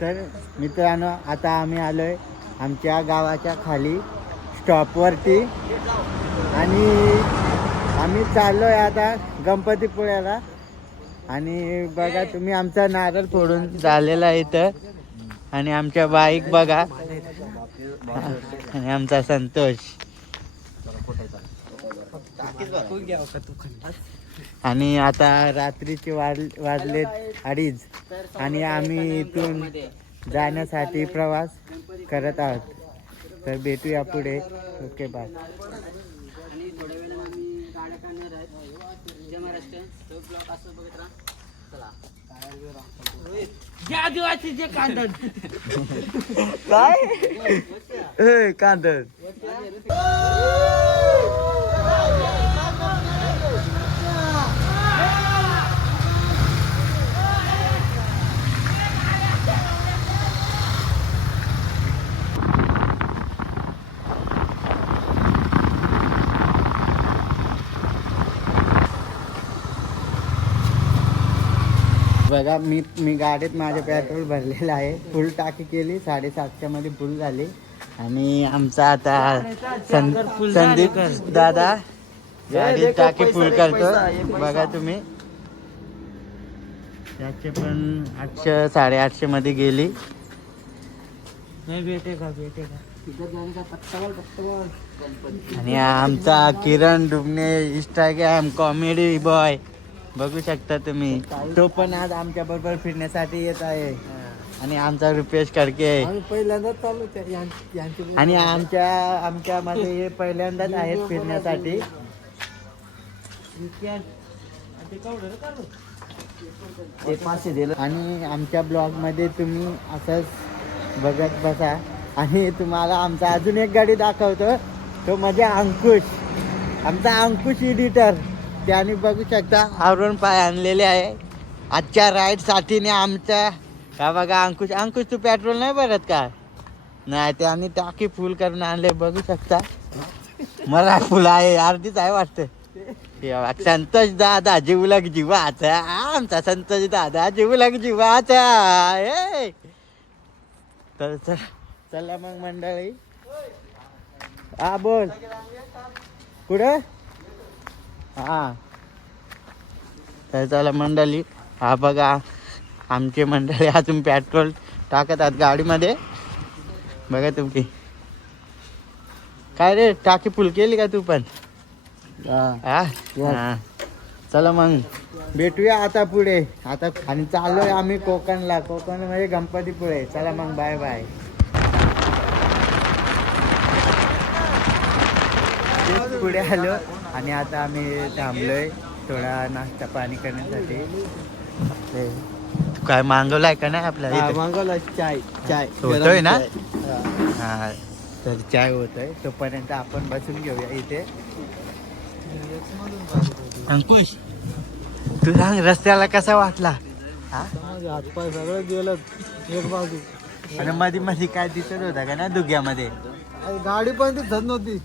तर मित्रांनो आता आम्ही आलोय आमच्या गावाच्या खाली स्टॉपवरती आणि आम्ही चाललोय आता गणपतीपुळ्याला. आणि बघा तुम्ही आमचा नारळ फोडून झालेला आहे इथं आणि आमच्या बाईक बघा आणि आमचा संतोष आणि आता रात्रीचे वाजलेत 2:30 आणि आम्ही इथून जाण्यासाठी प्रवास करत आहोत. तर भेटूया पुढे. Okay bye. आदिवासीचे कांदन काय कांदन बघा मी गाडीत माझे पेट्रोल भरलेलं आहे. फुल टाकी केली 750 मध्ये फुल झाली. आणि आमचा आता संदीप दादा गाडीत टाकी फुल करतो. बघा तुम्ही त्याचे पण 800 850 मध्ये गेली. आणि आमचा किरण डुबणे इंस्टाग्राम कॉमेडी बॉय बघू शकता तुम्ही. तो पण आज आमच्या बरोबर फिरण्यासाठी येत आहे. आणि आमचा रुपेश कडके पहिल्यांदाच चालू आणि आमच्या मध्ये हे पहिल्यांदाच आहेत फिरण्यासाठी. आणि आमच्या ब्लॉग मध्ये तुम्ही असंच बघत बसा. आणि तुम्हाला आमचा अजून एक गाडी दाखवतो. तो म्हणजे अंकुश, आमचा अंकुश एडिटर. त्याने बघू शकता आवरून पाय आणलेले आहे आजच्या राईड साठी. आमच्या का बघा अंकुश तू पेट्रोल नाही भरत का? नाही त्याने टाकी फुल करून आणले बघू शकता. मला फुल आहे अर्धीच आहे वाटतं. संतोष दादा जीवलग जीवाचा, आमचा संतोष दादा जीवलग जीवाचा. तर चला मग मंडळी. हा बोल कुठं. हा तर चला मंडळी. हा बघा आमचे मंडळी अजून पेट्रोल टाकत आहात गाडीमध्ये. बघा तुम्ही काय रे टाकी फुल केली का तू पण. हा चला मग भेटूया आता पुढे. आता आणि चाललोय आम्ही कोकणला. कोकण म्हणजे गणपतीपुळे. चला मग बाय बाय. पुढे आलो आणि आता आम्ही थांबलोय थोडा नाश्ता पाणी करण्यासाठी. काय मागवलाय का नाही आपल्याला. मागवलाय चाय होतोय ना. हा तर चाय होतोय तोपर्यंत आपण बसून घेऊया इथे. अंकुश तू सांग रस्त्याला कसा वाटला. हातपाय सगळं गेलं एक बाजू. आणि मध्ये मध्ये काय दिसत होता का ना दुग्यामध्ये. गाडी पण दिसत नव्हती.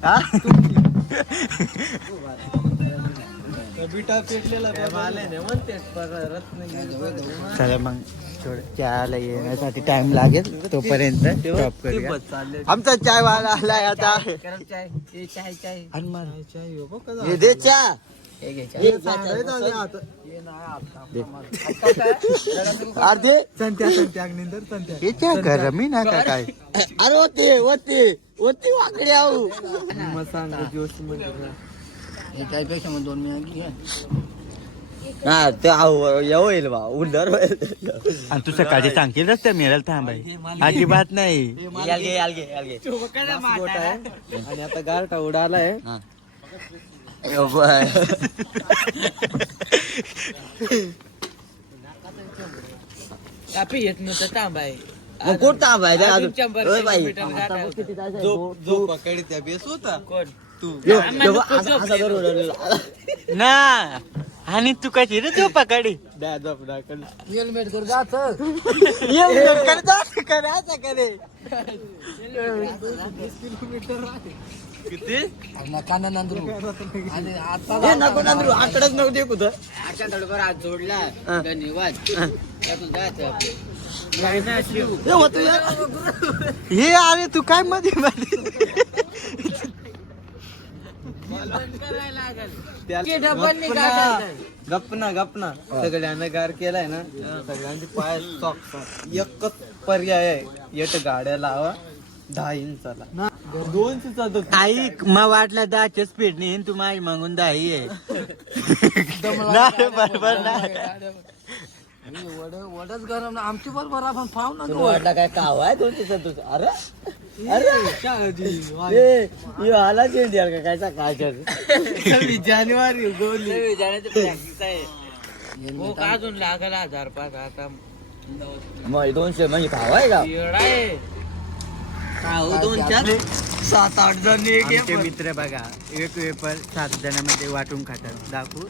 चला मग थोडं चहाला येण्यासाठी टाइम लागेल तोपर्यंत स्टॉप करूया. आमचा चाय वाला आलाय आता. दे चहा. गरमी ना का काय. अरे होते वाकडे आऊ त्यापेक्षा मग 2 मिनिट हा ते येईल बा उंडर. आणि तू सकाळी सांगशील रस्त्या मिळेल थांबाय अजिबात नाही. आणि आता गारठा उडालाय. येत नव्हतं थांबाय. कोण थांबाय जो पकडी त्या बेस होता कोण तू ना. आणि तू कशी रे तू पकडी हेल्मेट कर जात करायचं करे. किती काना नांदरू आणि आता नको नांदरू आकडच नव्हते कुठं. आकडा थोडंफार हात जोडला धन्यवाद. हे अरे तू काय मध्ये गपना सगळ्यांना गार केलाय ना सगळ्यांचे पाय एकच पर्याय आहे येत गाड्या लावा 10 इंचाला 200 ऐक मग वाटलं 10च्या स्पीड नाही तू माझी मागून 10 आहे बरोबर वडच गरम आमची बरोबर आपण पाहू ना वाटला काय काव आहे 200 अरे अरे आला इंडिया का काय काय जानेवारी अजून लागल 1005 आता मग 200 म्हणजे खाव आहे का 7-8 जण एक मित्र बघा एक वेपर 7 जणांमध्ये वाटून खातात दाखवू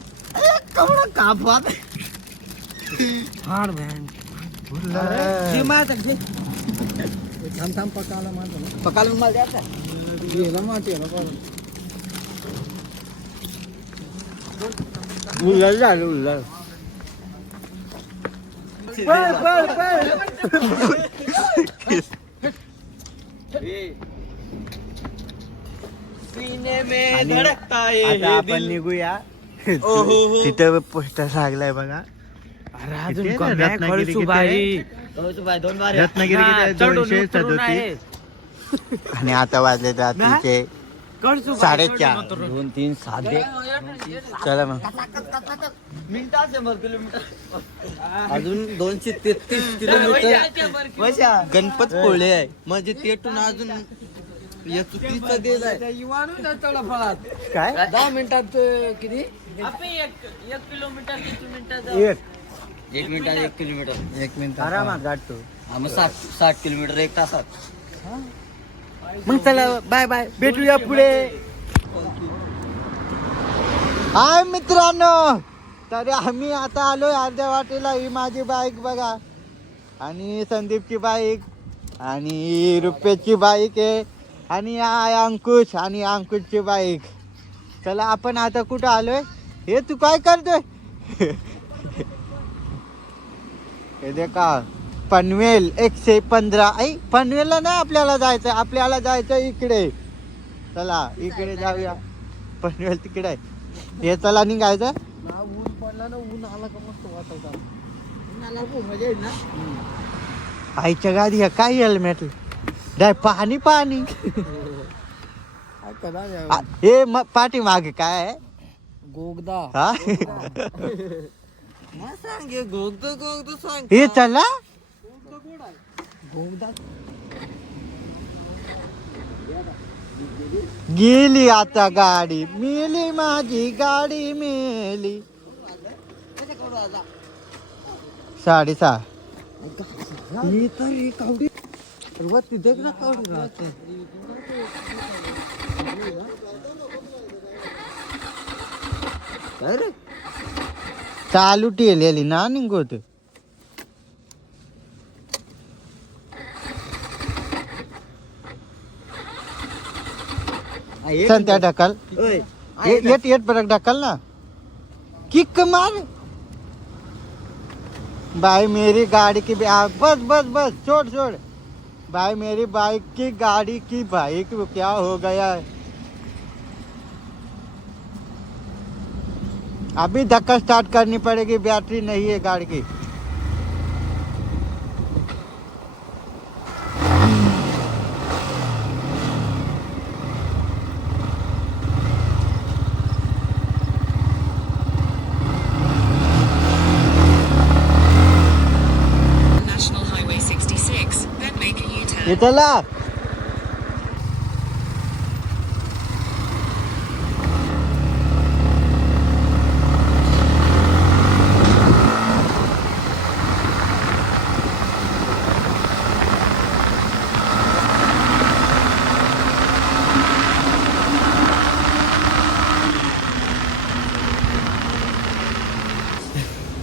कवडा कापात हाड भॅन थांब पकाला मारतो पकाला मला द्यायचा गेला माती उल्हास झालं उल्हास आता आपण निघूया तिथं पोस्टर लागलाय बघा रत्नागिरी 237 आणि आता वाजले रात्रीचे 4:30 2-3 साधे चला मग अजून 233 किलोमीटर गणपत पोळे आहे म्हणजे तेटून अजून या चुकीचा दिलाय काय 10 मिनिटात किती 1 मिनिट आरामात गाठतो मग 60 किलोमीटर 1 तासात मग चला बाय बाय भेटूया पुढे हाय मित्रांनो तरी आम्ही आता आलोय अर्ध्या वाटेला ही माझी बाईक बघा आणि संदीपची बाईक आणि रुपेशची बाईक आहे आणि अंकुश आणि अंकुशची बाईक चला आपण आता कुठं आलोय हे तू काय करतोय हे देखा पनवेल 115 पनवेलला नाही आपल्याला जायचं इकडे चला इकडे जाऊया पनवेल तिकडे आहे हे चला निघायचं ऊन पडला ना ऊन आला का मस्त वाटत ऊन आला खूप मजा येईल ना आईच्या गाडी काय हेल्मेट नाही पाणी हे पाठी मागे काय आहे गोगदा हा सांग गोगदा सांग हे चला गोगदा गेली आता गाडी मेली माझी गाडी मेली 6:30 ही तर कावडी वरती देख ना कावडी राहते अरे चालू ठेलेली ना निघत संत्या ढकल येट परत ढकल ना किक मार भाई मेरी गाड़ी की बस छोड़ भाई मेरी बाइक की गाड़ी की बाइक क्या हो गया है अभी धक्का स्टार्ट करनी पड़ेगी बैटरी नहीं है गाड़ी की चला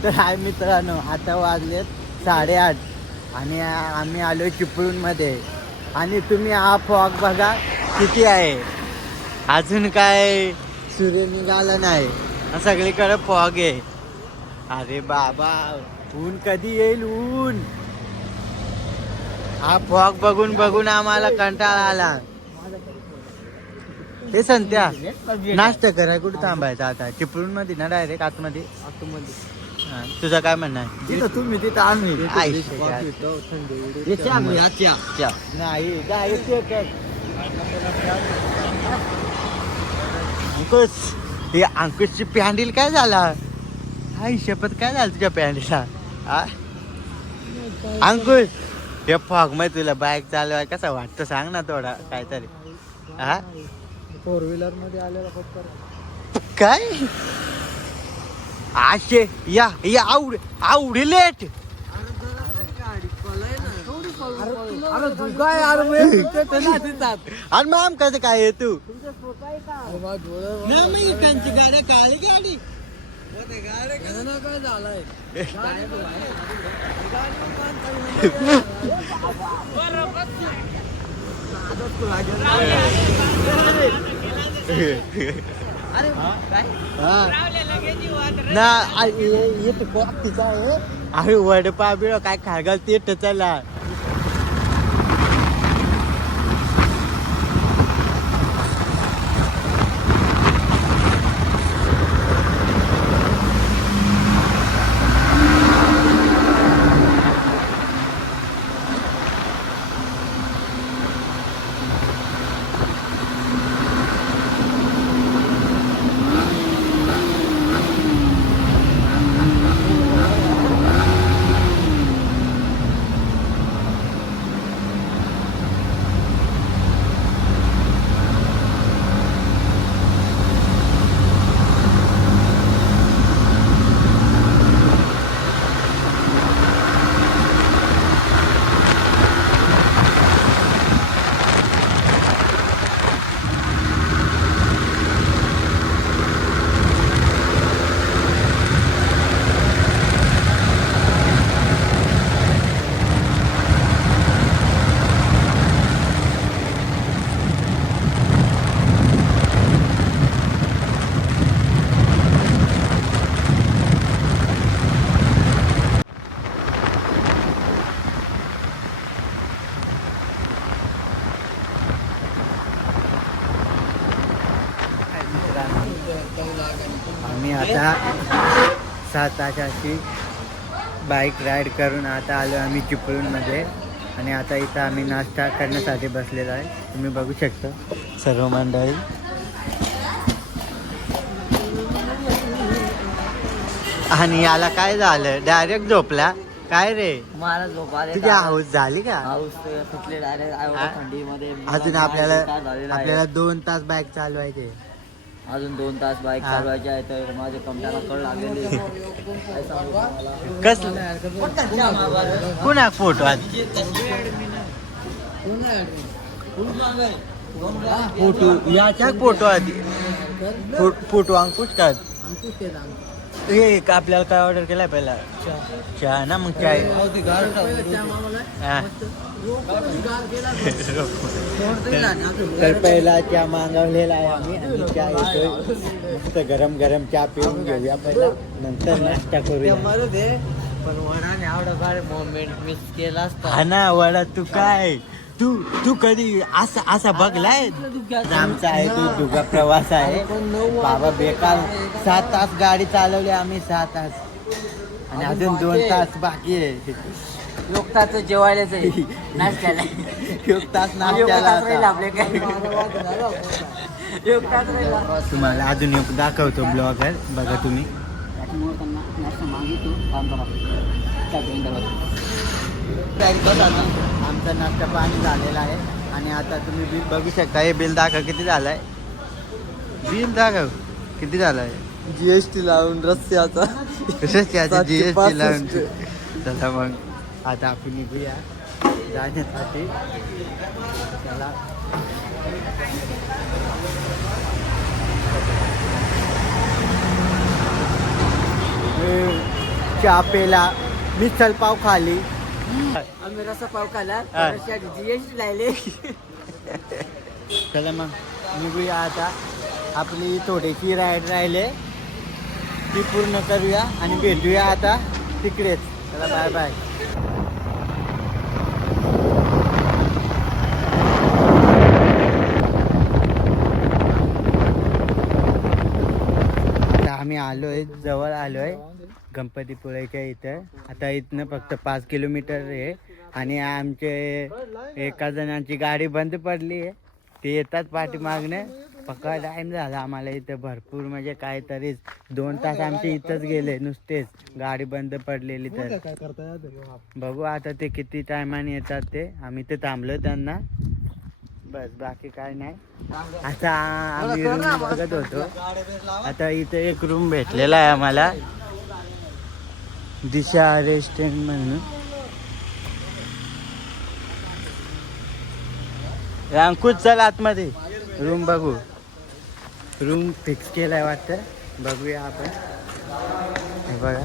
तर हाय मित्रांनो आता वाजलेत 8:30 आणि आम्ही आलोय चिपळूणमध्ये आणि तुम्ही हा फॉग बघा किती आहे अजून काय सूर्य निघाला नाही सगळीकडे फॉग आहे अरे बाबा ऊन कधी येईल ऊन हा फॉग बघून बघून आम्हाला कंटाळा आला. हे संत्या नाश्ता कराय कुठे थांबायचं आता? चिपळूण मध्ये ना डायरेक्ट आतमध्ये? हा, तुझं काय म्हणणं आहे? तिथं तुम्ही तिथं आम्ही नाही अंकुश, हे अंकुशची पॅन्डल काय झाला? हाय शपथ, काय झालं तुझ्या पॅन्डलला? अंकुश, हे फॉग मध्ये तुला बाईक चालवाय कसं वाटतं सांग ना थोडा काहीतरी. हा 4 व्हीलर मध्ये आलेला फक्त काय आशे या या आवडी लेट. आणि मग कसं काय आहे तू? त्यांची गाड्या काळी गाडी काय झालंय ना येत तिचा आहे. अरे वडपा बिळ काय खागाल ते टचायला. आम्ही आता 7 तासाची बाईक राईड करून आता आलो आम्ही चिपळूणमध्ये. आणि आता इथं आम्ही नाश्ता करण्यासाठी बसलेलो आहे. तुम्ही बघू शकता सर्व मंडळी. आणि याला काय झालं? डायरेक्ट झोपला काय रे? मला झोप आले. तुझी हाऊस झाली का? हाऊस फुटले डायरेक्ट थंडीमध्ये. अजून आपल्याला 2 तास बाईक चालवायचे. अजून 2 तास बाईक चालवायची आहे तर माझ्या कमट्याला कळ लागलेली. कुणा फोटो फोटो याच्या फोटो आधी फोटो अंकुश का? हे आपल्याला काय ऑर्डर केलाय पहिला? चहा ना. मग चाय तर पहिला चहा मागवलेला आहे आम्ही. आणि चहा येतोय मस्त गरम गरम चहा पिऊन घेऊया पहिला, नंतर नाश्ता करूया. पण वडाने आवडा मोमेंट मिस केला असता. हा ना वडा. तू काय तू कधी असा बघलाय? आमचा आहे तो दुगा प्रवास आहे बाबा. बेकार 7 तास गाडी चालवली आम्ही. 6 तास आणि अजून 2 तास बाकी आहे. लोकताच जेवायलाच आहे नाश्त्याला. 1 तास नाश्त्याला. आपले काय तुम्हाला अजून एक दाखवतो ब्लॉगर बघा तुम्ही. आमचा नाश्ता पाणी झालेला आहे. आणि आता तुम्ही बिल बघू शकता. हे बिल दाखव किती झालंय. बिल दाखव किती झालंय. GST लावून रस्त्याचा GST लावून. चला मग आता आपण निघूया जाण्यासाठी. चला चहा पेला, मिसळ पाव खाली. आम्ही रसा पाव खाला. GST लायले. चला मग निघूया आता. आपली थोडीशी राईड राहिले ती पूर्ण करूया आणि भेटूया आता तिकडेच. चला बाय बाय. जवळ आलोय गणपतीपुळेच्या इथं. आता इथनं फक्त 5 किलोमीटर आहे आणि आमचे एका जणांची गाडी बंद पडली आहे. ते येतात पाठीमागणे. पक्का टाइम झाला आम्हाला इथं भरपूर, म्हणजे काहीतरी 2 तास आमचे इथंच गेले नुसतेच, गाडी बंद पडलेली. तर बघू आता ते किती टायमाने येतात ते. आम्ही ते थांबलो त्यांना, बस बाकी काय नाही. आता आम्ही रूम बघत होतो. आता इथे एक रूम भेटलेला आहे आम्हाला, दिशा रेस्टोरंट म्हणून. अंकुश चल आतमध्ये रूम बघू. रूम फिक्स केलाय वाटतं, बघूया आपण. हे बघा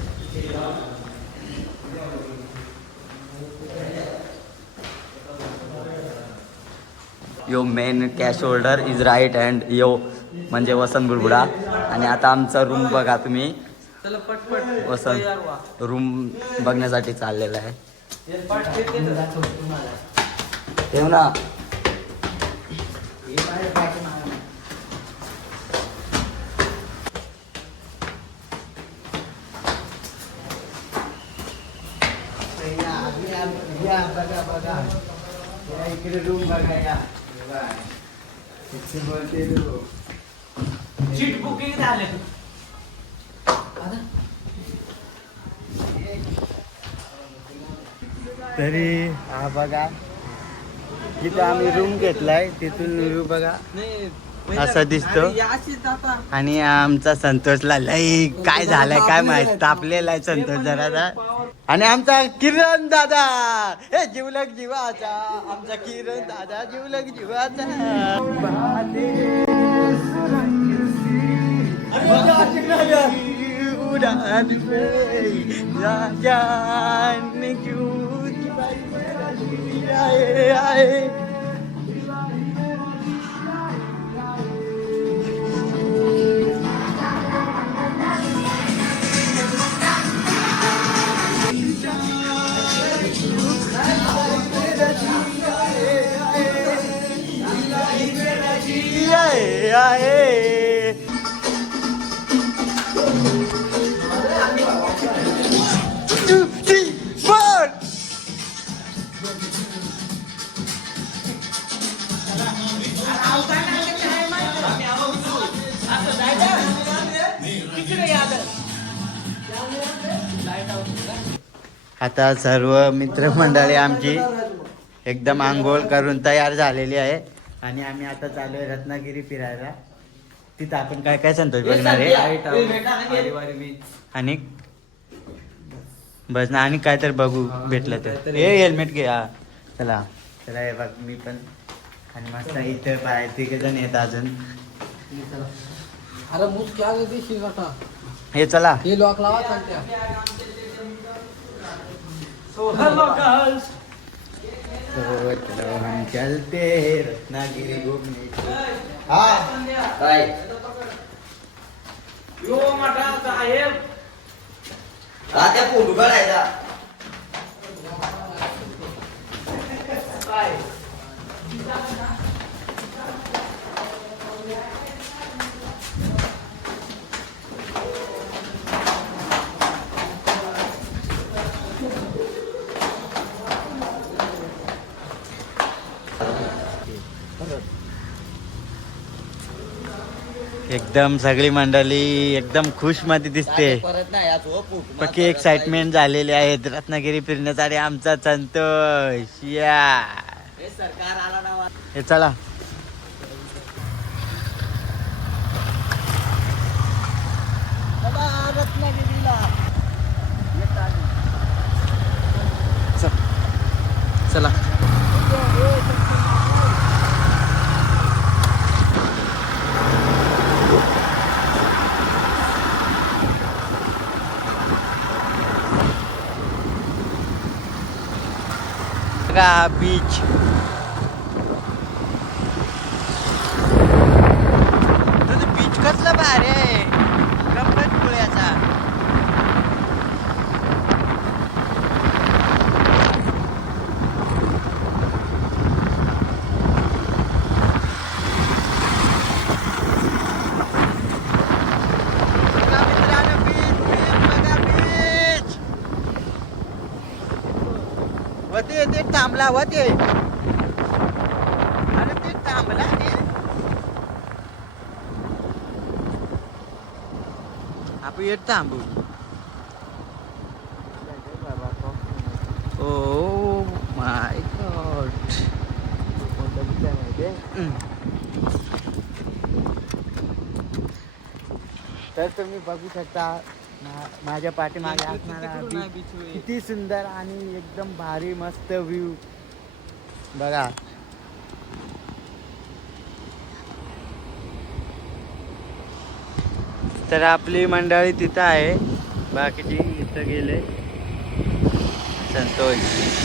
यो main cash holder is right hand, यो म्हणजे वसंत बुडबुडा. आणि आता आमचा रूम बघा तुम्ही. वसंत रूम बघण्यासाठी चाललेला आहे. ठेव ना. बघा बघा इकडे रूम बघा. या सीट बुकिंग झाले. तरी हा बघा जिथं आम्ही रूम घेतलाय तिथून व्ह्यू बघा असा दिसतो. आणि आमचा संतोषला लई काय झालंय काय माहित, तापलेला आहे संतोष जरा. आणि आमचा किरण दादा, हे जिवलग जीवाचा, आमचा किरण दादा जिवलग जीवाचा. आता सर्व मित्रमंडळी आमची एकदम आंघोळ करून तयार झालेली आहे आणि आम्ही आता चालू आहे रत्नागिरी फिरायला. तिथं आपण काय काय संतोष बघणार आहे आणि बस ना, आणि काय तर बघू भेटलं तर. हे हेल्मेट घे. हा चला चला, हे बघ मी पण. आणि मस्त इथं बाहेर 3 जण येत अजून. अरे मुस क्या देशील बेटा. हे चला हे लॉक लावा चालत्या. तो चलो हम चलते हैं रत्नागिरी घूमने. हाँ काय यो मटा साहेब रात्या फोटो काढायचा. काय एकदम सगळी मंडळी एकदम खुश मध्ये दिसते. परत नाही आज हो फोटो. पक्की एक्साइटमेंट झालेली आहेत रत्नागिरी फिरण्यासाठी. आमचा संतोष या सरकार आला ना. हे चला रत्नागिरीला. चला. बीच बीच कसला भारी आहे गणपतीपुळ्याचा. मित्रांनो बीच थांबला हवा ते अरे ते थांबला ते आपण येत थांबू ओ माय गॉड तर तुम्ही बघू शकता माझ्या पाठीमागे असणारा बीच किती सुंदर आणि एकदम भारी मस्त व्ह्यू बघा. तर आपली मंडळी तिथं आहे बाकीची इथं गेले संतोष.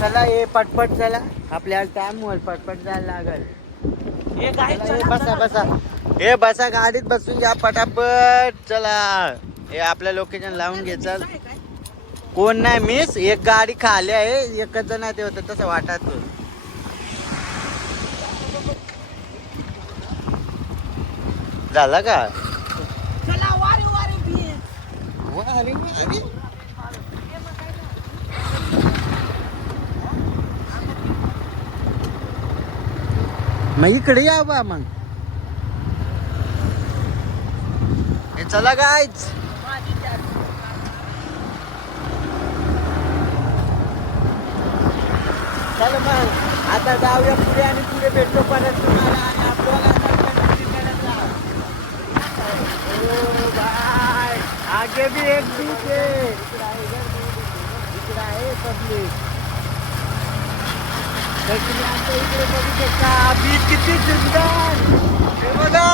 चला हे पटपट चला आपल्याला टाइमवर पटपट जायला लागल. बसा बसा हे बसा गाडीत बसून घ्या पटापट चला. हे आपल्या लोकेशन लावून घे चल. कोण नाही मिस एक गाडी खाली आहे एकच जण ते होतं तसं वाटत. झाला का वारी वारी मग इकडे या बा मग हे चला गायच. चल मग आता जाऊया पुढे आणि पुढे भेटतो परत तुम्हाला आणि आपल्याला बाय आगे भी एक बीच आहे इकडे आहे पब्लिक. तर तुम्ही आमच्या इकडे बघू शकता बीच किती सुंदर हे बघा.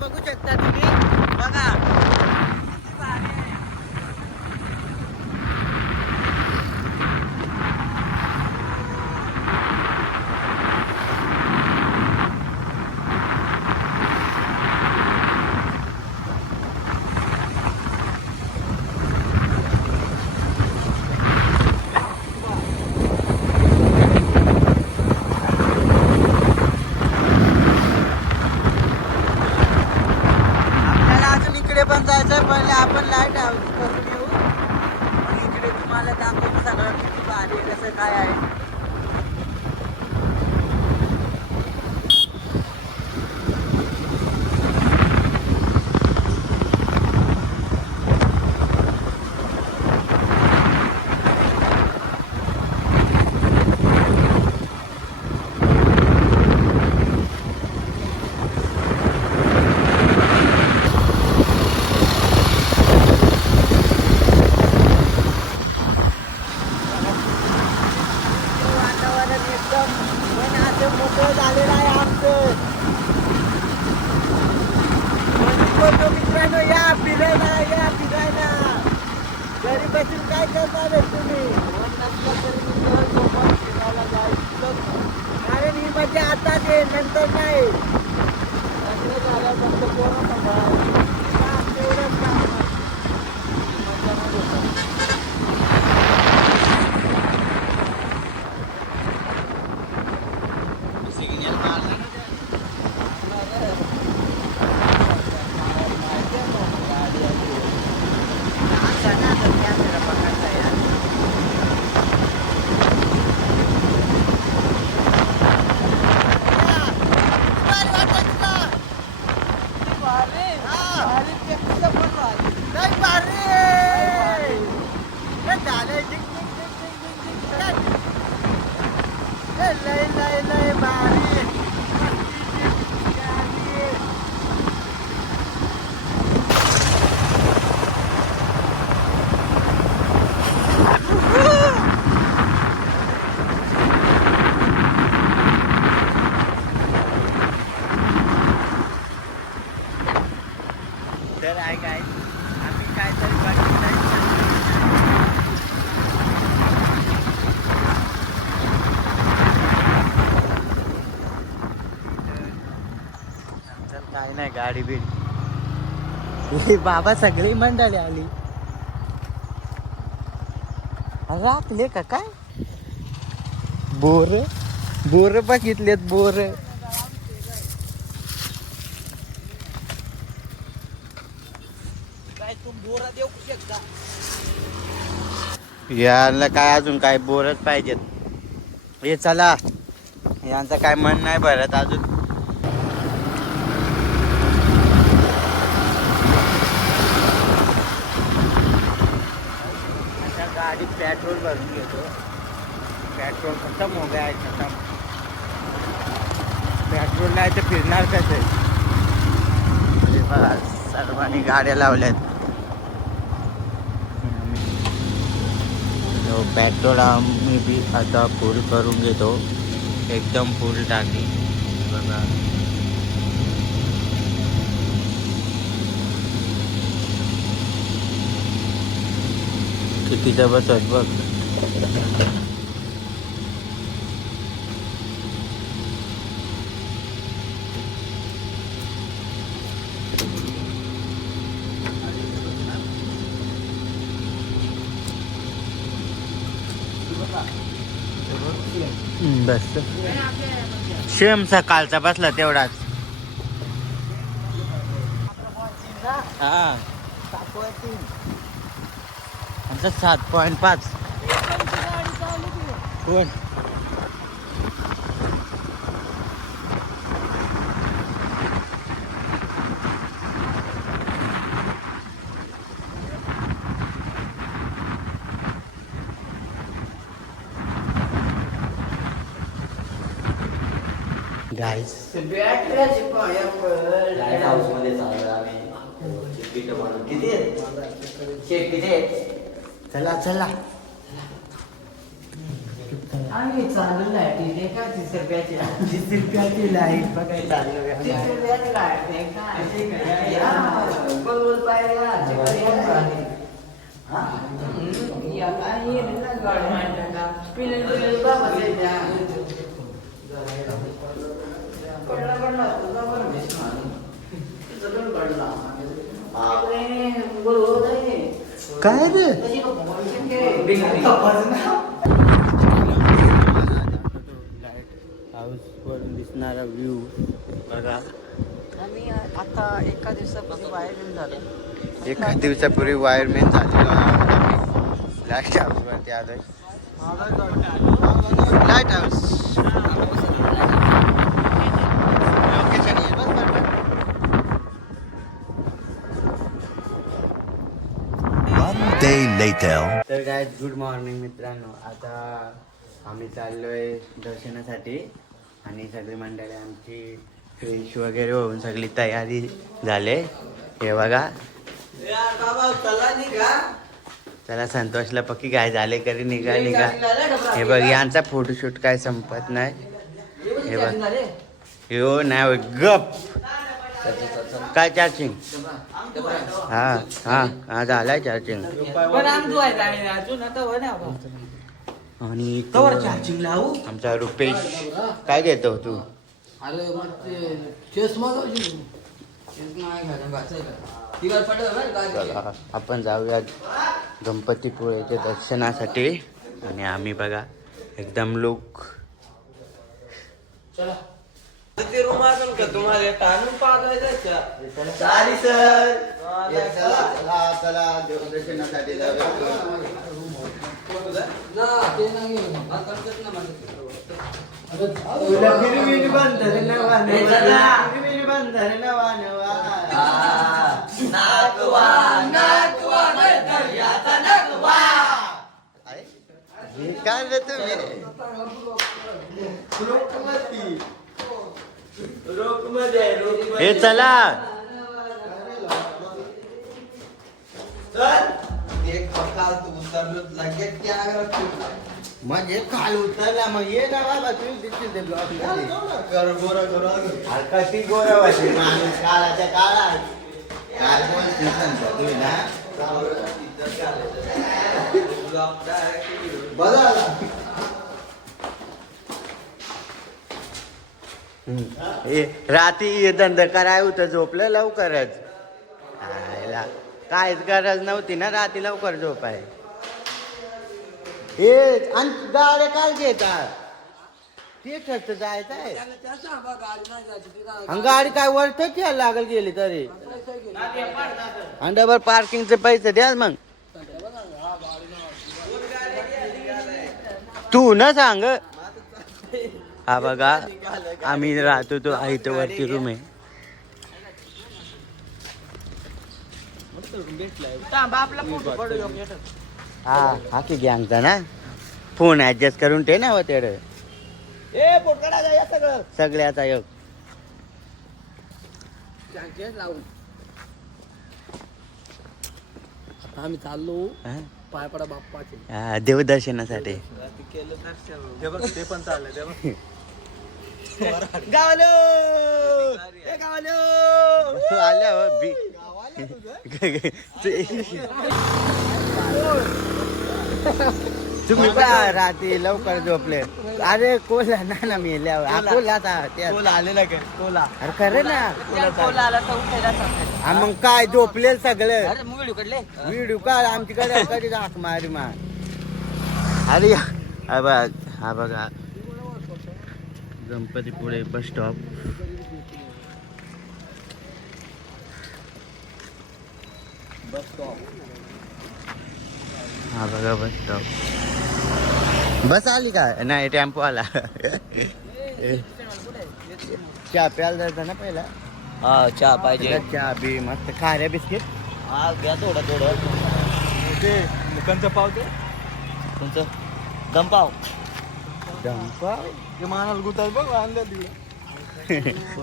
बघू शकता तुम्ही बघा पण जायचंय. पहिले आपण लाईट हाऊस करून येऊ आणि इकडे तुम्हाला दाखवतो सगळं किती भारी कसं काय आहे. मोकळं झालेलं आहे आमचं. मित्रांनो या फिरायला या फिरायला. घरी बसून काय करणार आहे तुम्ही फिरायला जायचं कारण ही मजा आताच आहे नंतर नाही. झाल्यानंतर तेवढंच काम लय भारी. तर आहे काय आम्ही काहीतरी बनवून काय नाही गाडी बीड बाबा सगळी मंडळी आली राखले का काय बोर बोर बघितलेत बोर काय तू बोरा देऊ शकता याला काय अजून काय बोरच पाहिजेत हे चला यांचं काय मन नाही भरत अजून आता गाडी पेट्रोल भरून घेतो पेट्रोल खतम हो गया खतम पेट्रोल नाही तर फिरणार कसं अरे बघा सर्वांनी गाड्या लावल्यात पेट्रोल आम्ही बी आता फुल करून घेतो एकदम फुल टाकी बघा कितीचं बसत बघ बस शेम सकाळचा बसला तेवढाच हा 7.5 कोण गाईस लाईट हाऊस मध्ये चाललोय आम्ही पीठ बनवून किती आहेत शेट किती आहेत चला चला आम्ही चालू लाईट इथे का 30 रुपयाची 30 रुपयाची लाईट बघायला चाललोय 30 रुपयाची लाईट नाही काय बोल बोल पाहिला या काय ये ना गाडी मांडला पिले बाबा द्या पडला तुझा पण दिसणार जरूर पडला आपले बोल होत आहे काय रे हाऊस वरून दिसणारा व्ह्यू बघा आम्ही आता एका दिवसापासून बाहेर येऊन झालो एका दिवसापूर्वी वायरमॅन झालेलो आहोत लाईट हाऊसवरती आलोय लाईट हाऊस लोकेशन आहे बस बरोबर One day later. तर काय गुड मॉर्निंग मित्रांनो आता आम्ही चाललोय दर्शनासाठी आणि सगळी मंडळी आमची फ्रेश वगैरे होऊन सगळी तयारी झाले हे बघा चला संतोषला पक्की काय झाले करी निघा निघा हे बघ यांचा फोटोशूट काय संपत नाही हे बघ हो नाही गप काय चार्जिंग हा हा हा झालाय चार्जिंग पण आम अजून आता हो ना आणि तवर चार्जिंग लावू आमचा रुपेश काय घेतो तू अरे मग ते चष्मा लावली चष्मा चला, आपण जाऊया गणपतीपुळेच्या दर्शनासाठी आणि आम्ही बघा एकदम लोक चला ते रूम असेल का तुम्हाला टाणून पाहता चाली सर चला चला देवदर्शनासाठी जाऊया ना ते नाही ना फिरविरी बंद रे नवा नवा फिरविरी बंद रे नवा नवा नाकवा नाकवा दर्याचा नाकवा हे काय रे तुम्ही हे चला मग हे काल उतरला मग ये ना बाबा तुम्ही दिसतील ते ब्लॉक कशी गोरा वाटते माणूस काळाच्या काळात काय बोलते सांगता तुम्ही ना बघा रात्री धंदा कराय होतं झोपलं लवकरच आयला. काहीच गरज नव्हती ना रात्री लवकर झोप आहे. हे आणि गाड्या काय घेतात ते खर्च जायचं आहे आणि गाडी काय वरतच यायला लागल गेली तरी आणि डबल पार्किंगचे पैसे द्या मग. तू न सांग. हा बघा आम्ही राहतो तो इथं वरती रूम आहे. हा की गँगचा ना फोन ऍडजस्ट करून ठे ना तेड सगळ्याचा योग आम्ही चाललो पाय पडा बाप्पाचे. देवदर्शनासाठी ते पण चाललंय गावलो आल्या तुम्ही का रात्री लवकर झोपले. अरे कोला ना मेल्यावर कोला आलेला का कोला. अरे खरं ना मग काय झोपले सगळं व्हिडिओ का आमच्याकडे कधी हाक मारी मा. अरे हा बघा गणपतीपुळे बस स्टॉप. हा बघा बस स्टॉप. बस आली का नाही टेम्पो आला. चहा प्यायला जायचं ना पहिला. हा चहा पाहिजे. चहा बी मस्त खाऱ्या बिस्किट. हा घ्या थोडं ते मुकांचं पाव ते तुमचं दमपाव. ते मानाला गुतात बघ आणलं तिकडे.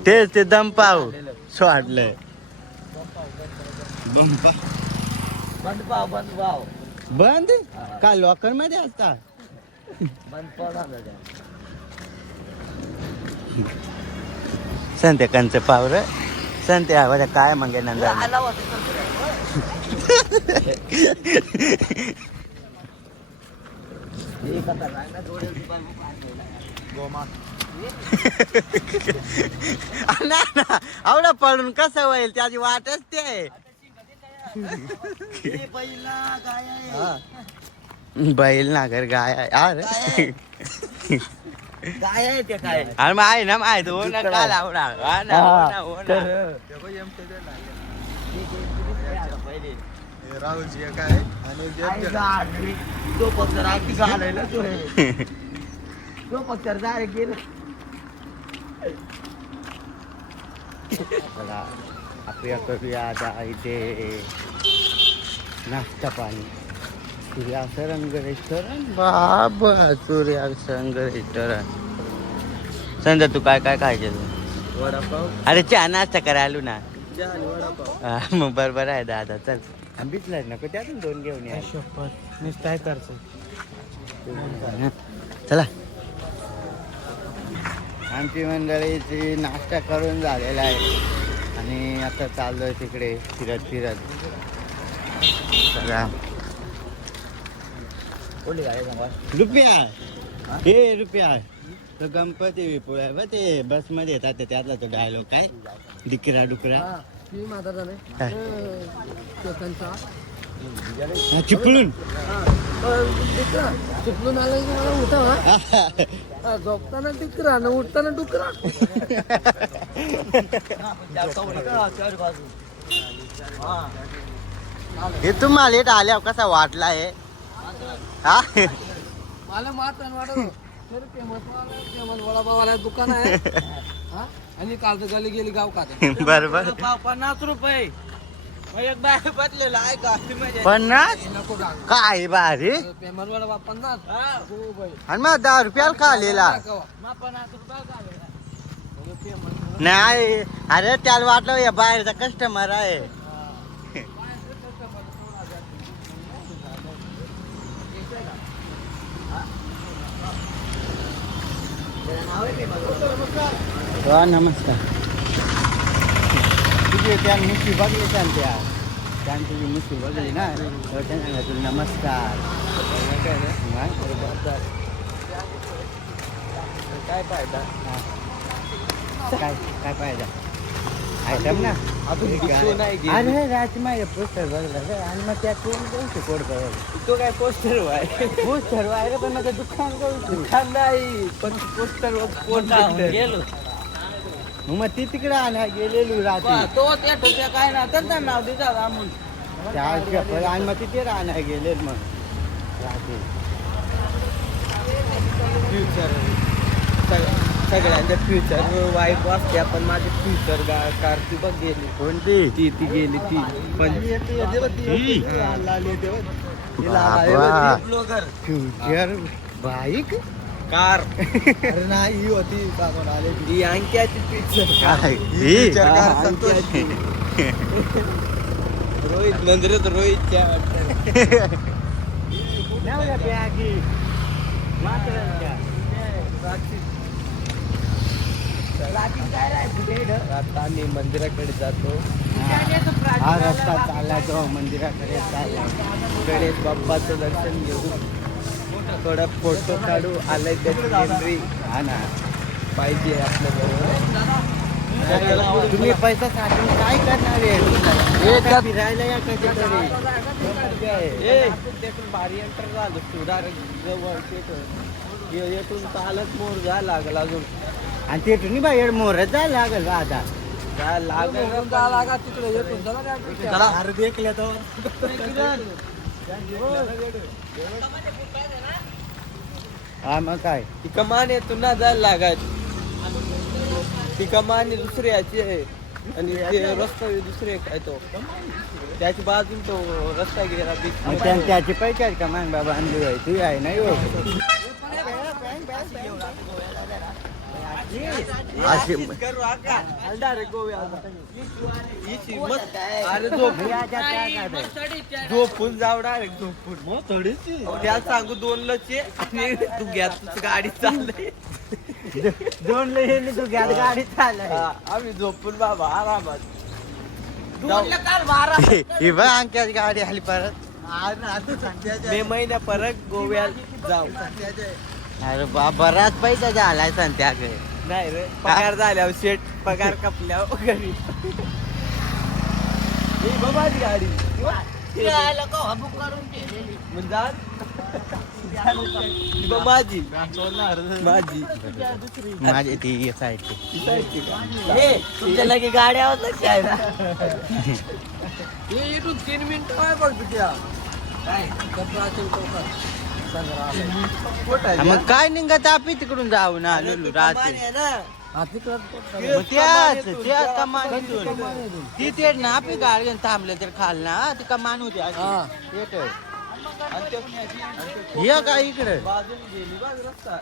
तेच ते दमपाव सोडलंय. बंद पाव बंद का लॉकर मध्ये असता. बंद पाव झालं त्या. संते कंच पावर संते आवाज काय मग नंतर आवडा पडून कसं होईल त्याची वाटच ते. बैल ना घर गाय आहे. काय आहे ते काय. अरे मग आहे ना माय दोन काल आवडा राहुलजी काय आणि तो पक्ष राखी घालायला तो पक्ष गेलं. आपल्या करूया आता इथे नाश्ता पाणी. सूर्याचं रंग रेस्टॉरंट बाबा सूर्याचं रंग रेस्टॉरंट. समजा तू काय काय खायचे वडापाव अरे चहा नाश्ता करायला आलो ना. वडापाव मग बरोबर आहे दादा चल आंबीच नको त्यातून दोन घेऊन या. निष्ठाय तरच चला आमची मंडळीची नाश्ता करून झालेला आहे आणि आता चाललोय तिकडे फिरत फिरत. चला रुपया हे रुपया तो गणपती विपुळ बा ते बस मध्ये येतात त्यातला तो डायलॉग काय डिकरा डुकरा चिपळून चिपळून आलं की मला उठा झोपताना टिकरा न उठताना डुकरा. हे तुम्हाला लेट आल्यावर कसा वाटला आहे. हा मला मात्र वाटत वडापावाला दुकान आहे. आणि काल तर गली गेली गाव का बरोबर 50 रुपये एक बाय बदलेला आहे का 50 नको डाग काय भारी. पेमर वडा 50 हो बाई. आणि मग 10 रुपयाला का आलेला 50 रुपये. नाही. अरे त्याला वाटलं या बाहेरचा कस्टमर आहे. नमस्कार तुझी त्या मुशी बघली त्यांची मुशी बघली ना तर त्या सांगितलं नमस्कार. काय फायदा काय काय पाहिजे आयटम ना आपण दिसू नाही गेलो. अरे राजमा पोस्टर बघलं रे आणि मग त्या कोण कोड बघ तो काय पोस्टर आहे पोस्टर आहे पण माझं दुकान करू दुकान नाही पण पोस्टर कोण गेलो मग ती तिकडे आणा गेलेलो रात्री तो त्या ठोक्या काय ना त्यांचं नाव देतात अमोल त्या आणि मग तिथे राहणार गेले मग रात्री फ्युचर सगळ्यांच्या फ्युचर वाईट वाटते पण माझी फ्युचर कार ती बघ गेली कोणती ती गेली ती पण ब्लॉगर फ्युचर बाईक कार अरे नाही ही होती कामाला आले ही अंक्याची पिक्चर रोहित नंदरत रोहितच्या आता आम्ही मंदिराकडे जातो हा रस्ता चालला तो मंदिराकडे चालला गणेश बाप्पाचं दर्शन घेऊ थोडा फोटो काढू आलाय त्याची एंट्री हा ना पाहिजे आपल्याबरोबर तुम्ही पैसा साठवून काय करणार आहे फिरायला या कधीतरी त्यातून भारी एंटर झालं सुधारक जवळ येथून चालत मोर जा लागल अजून आणि ते तुम्ही बाहेर मोरच जायला लागल बा आता काय लागल तिकडे येथून अरे देखल्या तो हा मग काय ती कमान येथून ना जायला लागत ती कमान दुसऱ्याची आहे आणि ते रस्ता दुसरे काय तो त्याची बाजून तो रस्ता गेला मग त्याचे पैसे आहेत का मान बाबा आणली आहे तू आहे नाही हो अरे झोपून जाऊ डायरेक्ट झोपून त्या सांगू 2 लचे आणि तू घ्या गाडी चालली 2 लई तू घ्या गाडी चालय आम्ही झोपून बाबा आरामात ही बघ अंक्याची गाडी आली परत मे महिन्या परत गोव्यात जाऊ अरे बा बराच पैसा झालाय संत्याकडे नाही रे पगार झाल्यावर शेट पगार कपल्यावर घरी बाबाची गाडी माझी माझी माझी ती साईड तुमच्या लगे गाड्या होत आहे ना इथून 3 मिनिटं काय बघ तुझ्या काय मग काय निघत आपी तिकडून जाऊ ना लुलू रात्री त्या कमानीतून ती ते ना आपली गाडी थांबले तर खाल ना ती कमान होती हे काय इकडे गेली बघ रस्ता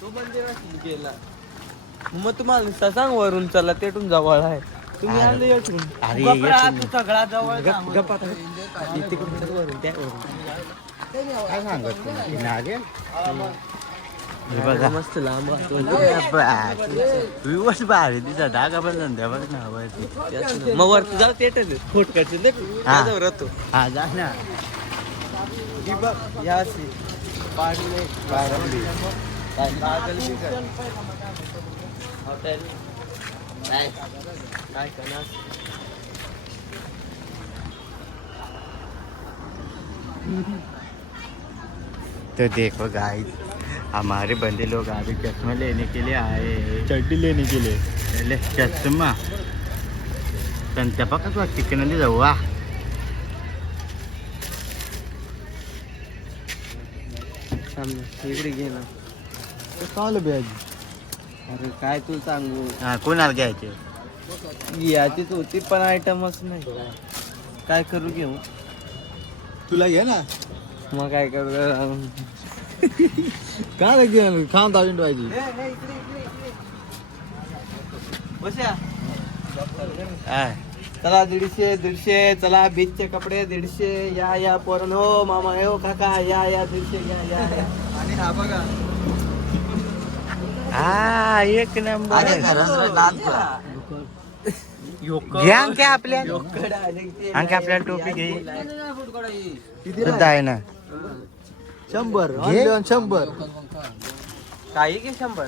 तो मंदिरात गेला मग तुम्हाला नुसता सांग वरून चला तेटून जवळ आहे तुम्ही आले येथून सगळा जवळ वरून काय सांगत तुम्ही नारियल मस्त लांब विवश भारी तिचा धागा पण संध्या बघ ना वरती मग वरती जाऊ तेटच फोट करते राहतो हा जा ना यासी पाडले बारंबी हॉटेल काय करणार तो देखो गाइस हमारे बंदे लोग अभी चश्मा लेने के लिए आए हैं चड्डी लेने के लिए पहले चश्मा संत्या पका तो चिकन दे जाऊ इकडे घे ना चालू बॅग अरे काय तू सांगू हा कोणाला घ्यायचे याचीच होती पण आयटमच नाही काय करू घेऊ तुला घे ना मग काय करू काय घे खाऊन ताजून ठेवायची बसा चला 150 चला बीचचे कपडे 150 या पोरण हो मामा हो काका या 150 घ्या या आणि हा बघा हा एक नंबर घे अंके आपल्या अंके आपल्याला टोपी घे सुद्धा आहे ना 100 घे. 100 काही की 100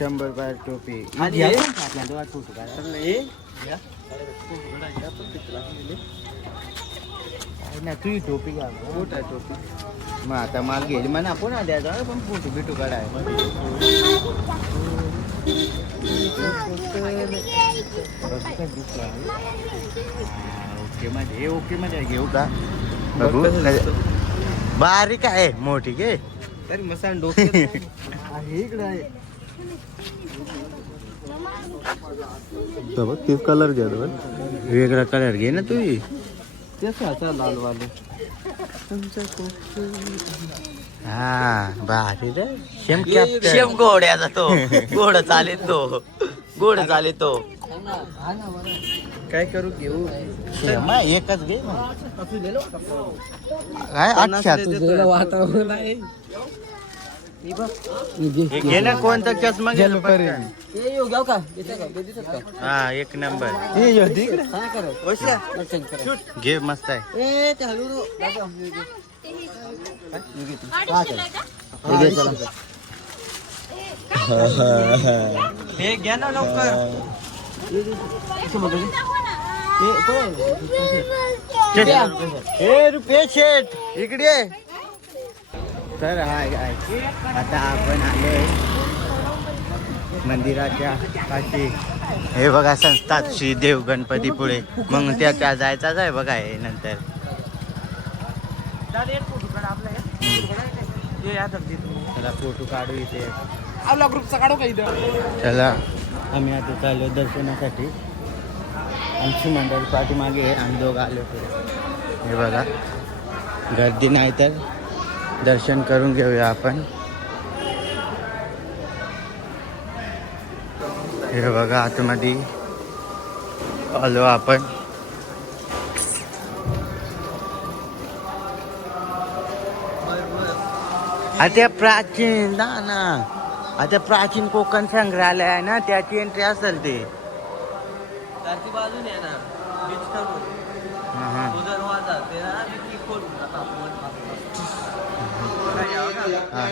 100 बाय टोपी आणि घ्या. हे? आपल्याला दोघात फोटो काढा. आहे ना तू ही टोपी घाल मोठा टोपी मग आता माल घेईल म्हणा पुन्हा द्यायचा पण फोटो बिटू काढाय ओके मध्ये ओके मध्ये घेऊ का बघू बारीक आहे मोठी घे तरी मसान डोक्यात आहे इकडे आहे तेच कलर घ्या वेगळा कलर घे ना तू तेच आता लाल वाले हा भारी रे शेम शेम घोड्याचा तो घोड चालेल तो घोड चालेल तो काय करू घेऊ शेम एकच घे ना. काय अच्छा वातावरण आहे हे घे ना कोणता चष्मा घे ना पटकन. हा एक नंबर घे मस्त आहे हे घे चला. हे घ्या ना लवकर हे रुपये शेट इकडे तर हाय हाय आता आपण आले मंदिराच्या पाशी हे बघा संस्थात श्री देव गणपती पुढे मग त्या जायचाच आहे बघा हे नंतर चला फोटो काढू इथे चला आम्ही आता चाललो दर्शनासाठी आमची मंडळी पाठीमागे आहे आम्ही दोघं आलो पुढे हे बघा गर्दी नाही तर दर्शन करून घेऊया आपण हे बघा आतमध्ये आलो आपण आता प्राचीन ना आता प्राचीन कोकण संग्रहालय आहे ना त्याची एंट्री असेल ते त्याची बाजून आहे ना बीच हा, हा. तो दरवाजा ते ना बिकी खोलून आता हा.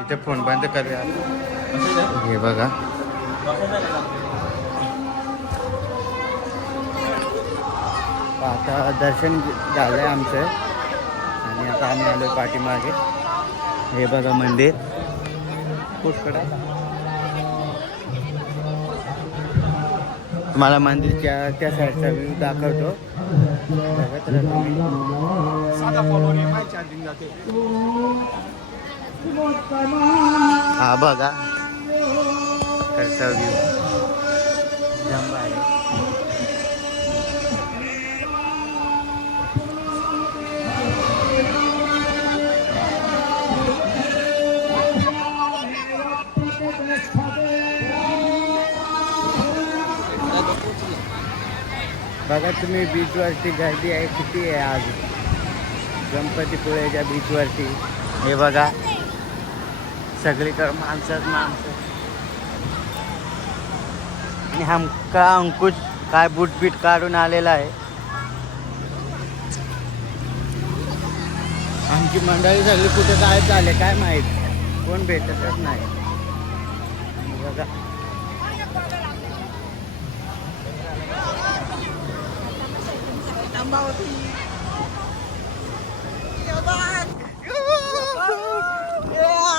इथे फोन बंद करूया हे बघा आता दर्शन झालंय आमचं आणि आता आम्ही आलो पाठीमागे हे बघा मंदिर पुष्कळ तुम्हाला मंदिरच्या त्या साईडचा व्ह्यू दाखवतो बघत राहा तुम्ही. हा बघा व्ह्यू जंबा आहे बघा तुम्ही बीचवरती गर्दी आहे किती आहे आज गणपतीपुळेच्या बीचवरती हे बघा सगळीकडे माणसंच माणसं आणि हमका अंकुश काय बूटबीट काढून आलेला आहे आमची मंडळी सगळी कुठे काय चालले काय माहीत कोण भेटतच नाही बघा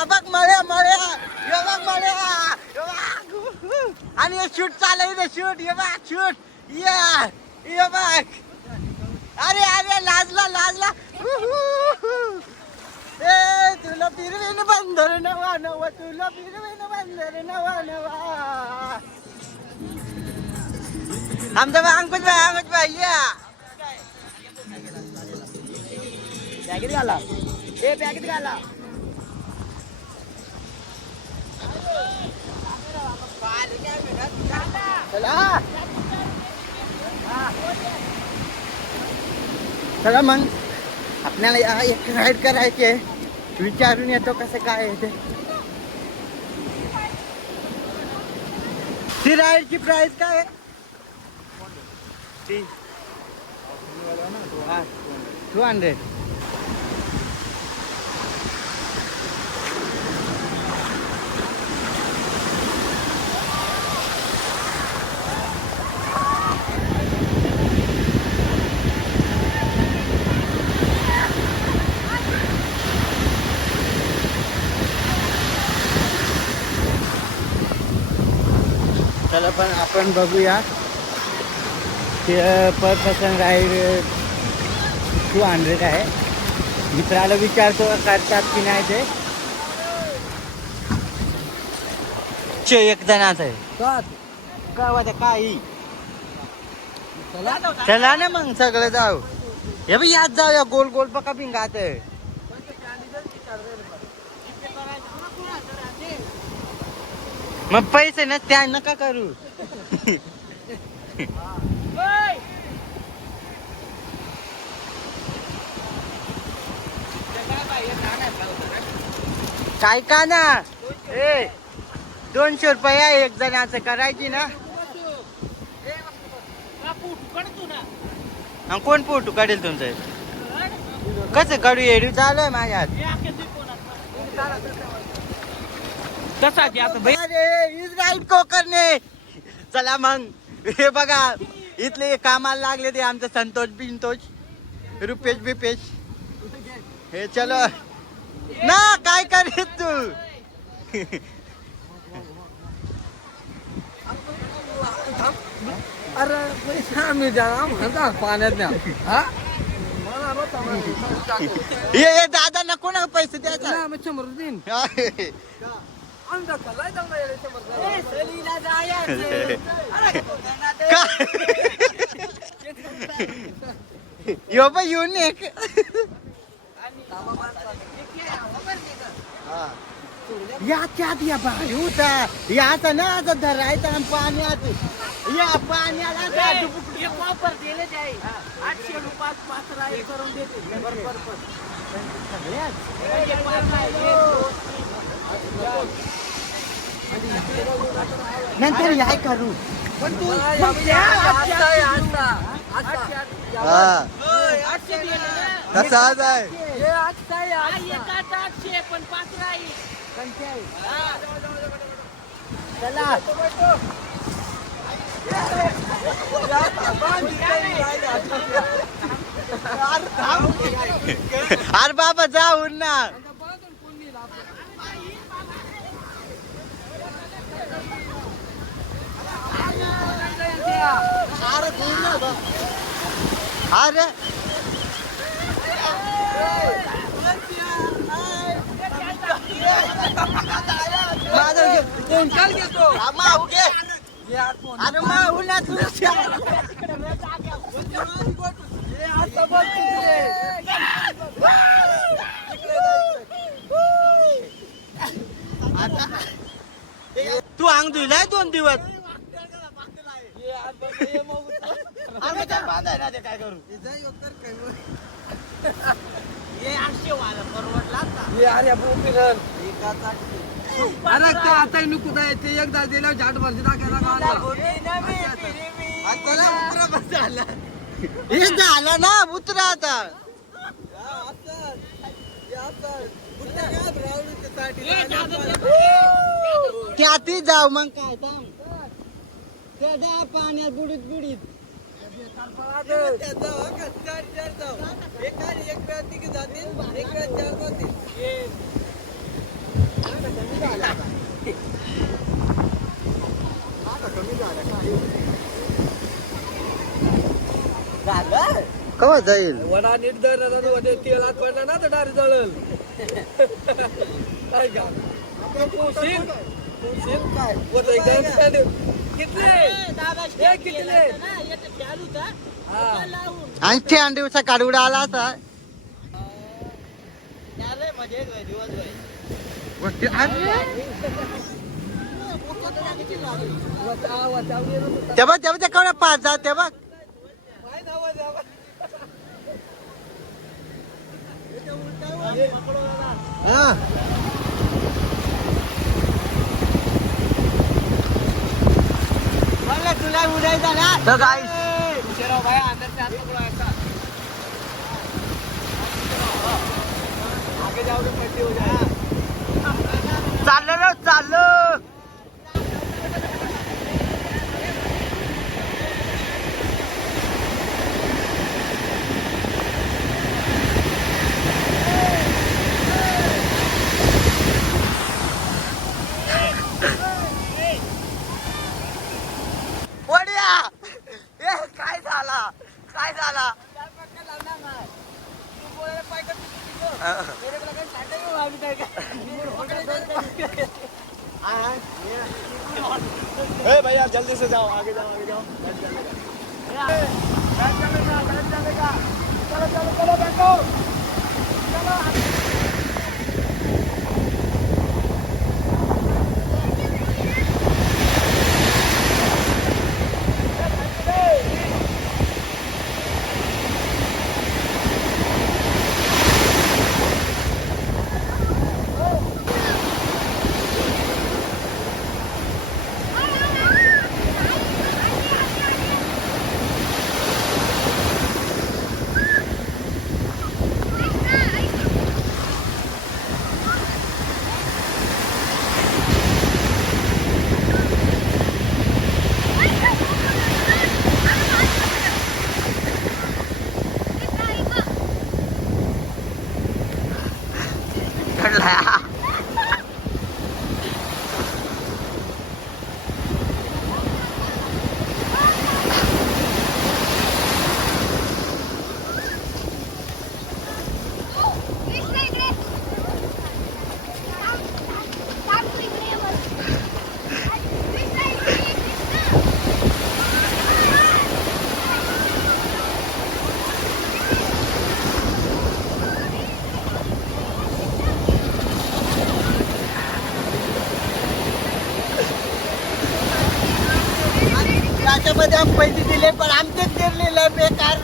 बघ मळ्या आणि हे शूट चालू शूट हे बघ शूट ये बघ अरे लाजला ए तुला फिरवीन बंदर नवा तुला फिरवीन बंदर नवा आमचा अंकुश भाई या पॅकेट घाला पॅकेट घाला चला मग आपल्याला एक राईड करायची आहे. विचारून येतो कसं काय आहे ते. ती राईडची प्राइस काय आहे? 200. चला पण आपण बघूया ते पर पर्सन राईड 200 आहे. मित्राला विचारतो करतात की नाही ते. एक जणाच आहे काही. चला ना मग सगळं जाऊ. हे बी यात जाऊया गोल गोल पका पिंगात. मग पैसे ना त्या नका करू. काय का ना 200 रुपये एक जणाचं करायची ना. कोण फोटो काढेल तुमचं? कसं काढू? एडी चालू माझ्यात. इस्राईल कोकरने. चला मग हे बघा इथले कामाला लागले ते आमचं संतोष बिंतोष रुपेश बिपेश. हे चलो ना काय करीत तू? अरे आम्ही म्हणता पाण्यात हे दादा नको ना पैसे द्यायचा. 100 दिन यो बाई युनिक. याच्यात या बाई होता याचा ना आता धरायचा पाण्यात. या पाण्याला 800 रुपयात 5 राईड करून देते. नंतर याय करू. पण तू कसा आज आहे? पण 5 राईड. चला अरे बाबा जाऊन ना. अरे अरे माहू ना तुझ्या. तू अंग धुलाय 2 दिवस. काय करू? अरे ते आता नुकून आहे ते एकदा दिल्यावर झाट भरती टाकायला हे झालं ना उतरा आता. त्यातही जाऊ मग काय थांब. त्या पाण्यात बुडीत बुडीत कवा जाईल. वडा नीट दर तेलात पडला ना तर डारी जळल. काय का आणि 8 दिवसा काढून आला असा. तेव्हा तेव्हा केवढ्या 5 जा ते बघ. तुला उडायचा ना तर गाईस चाललं वड्या काय झाला भैया जल्दी से जाओ आगे जाओ चलो बैठो त्याच्यामध्ये आम्ही पैसे दिले पण आमचेच गिरलेलं बेकार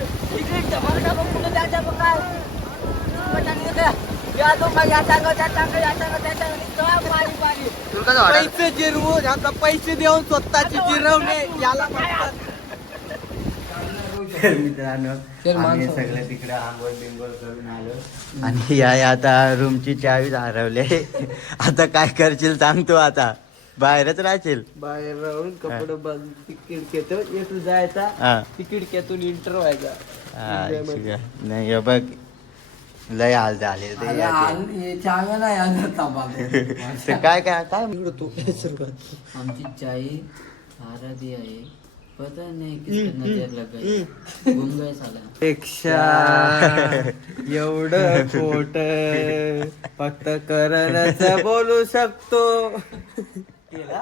पैसे जिरवून आता पैसे देऊन स्वतःची जिरवणे याला म्हणतात. तर मित्रांनो आम्ही सगळं तिकडे आंघोळ बिंघोळ करून आलो आणि या आता रूमची चावी हरवले. आता काय करशील सांगतो आता बाहेरच राहशील बाहेर राहून कपडे बांधून तिकीट घेतो येतो जायचा हा. तिकीट घेतून इंटर व्हायचा. हा, ठीक आहे. नाही हे बघ लय हाल झाले ते ते काय काय काय आमची चाय सारा दिया है पता नहीं किसका नजर लग गई गुम गए साला पेक्षा एवढं खोट फक्त करणच बोलू शकतो. केला